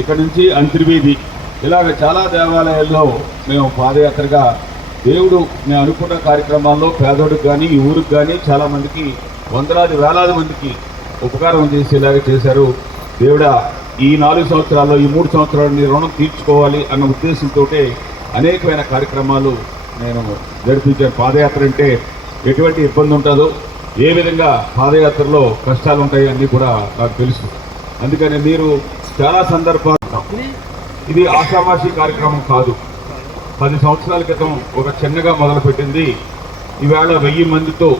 ఇక్కడ నుంచి అంతర్వీధి. ఇలాగ చాలా దేవాలయాల్లో మేము పాదయాత్రగా దేవుడు మేము అనుకున్న కార్యక్రమాల్లో పేదోడికి కానీ ఈ ఊరికి కానీ చాలామందికి వందలాది వేలాది మందికి ఉపకారం చేసేలాగా చేశారు. దేవుడా ఈ నాలుగు సంవత్సరాల్లో ఈ మూడు సంవత్సరాలు నీ రుణం తీర్చుకోవాలి అన్న ఉద్దేశంతో అనేకమైన కార్యక్రమాలు నేను జరిపించాను పాదయాత్ర అంటే ఎటువంటి ఇబ్బంది ఉంటుందో ఏ విధంగా పాదయాత్రలో కష్టాలు ఉంటాయి అన్నీ కూడా నాకు తెలుసు. అందుకని మీరు చాలా సందర్భాలు ఇది ఆషామాషి కార్యక్రమం కాదు. పది సంవత్సరాల క్రితం ఒక చిన్నగా మొదలుపెట్టింది. ఈవేళ వెయ్యి మందితో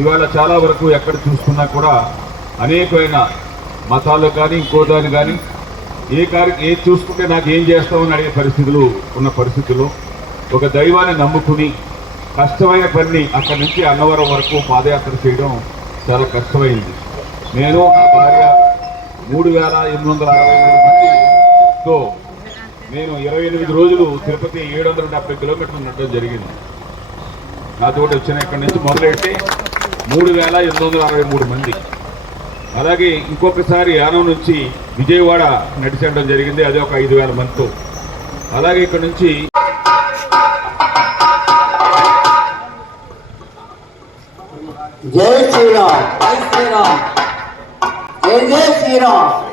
ఈవేళ చాలా వరకు ఎక్కడ చూసుకున్నా కూడా అనేకమైన మతాలు కానీ ఇంకో దాని కానీ ఏ కార్య ఏ చూసుకుంటే నాకు ఏం చేస్తామని అడిగే పరిస్థితులు ఉన్న పరిస్థితుల్లో ఒక దైవాన్ని నమ్ముకుని కష్టమైన పని అక్కడి నుంచి అన్నవరం వరకు పాదయాత్ర చేయడం చాలా కష్టమైంది. నేను భార్య మూడు వేల ఎనిమిది వందల అరవై మూడు మందితో నేను ఇరవై ఎనిమిది రోజులు తిరుపతి ఏడు వందల డెబ్బై కిలోమీటర్లు నడడం జరిగింది. నాతోటి వచ్చిన ఇక్కడి నుంచి మొదలెట్టి మూడు వేల ఎనిమిది వందల అరవై మూడు మంది. అలాగే ఇంకొకసారి యానం నుంచి విజయవాడ నడిచేయడం జరిగింది అది ఒక ఐదు వేల మందితో. అలాగే ఇక్కడ నుంచి జై శ్రీరామ్. జై శ్రీరామ్. జై జై